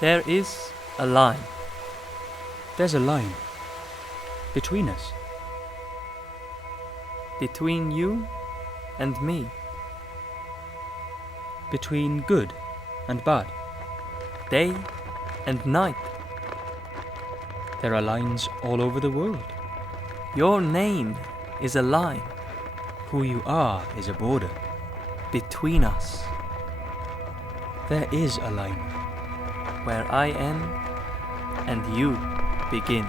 There is a line. There's a line between us. Between you and me. Between good and bad. Day and night. There are lines all over the world. Your name is a line. Who you are is a border. Between us. There is a line. Where I am and you begin.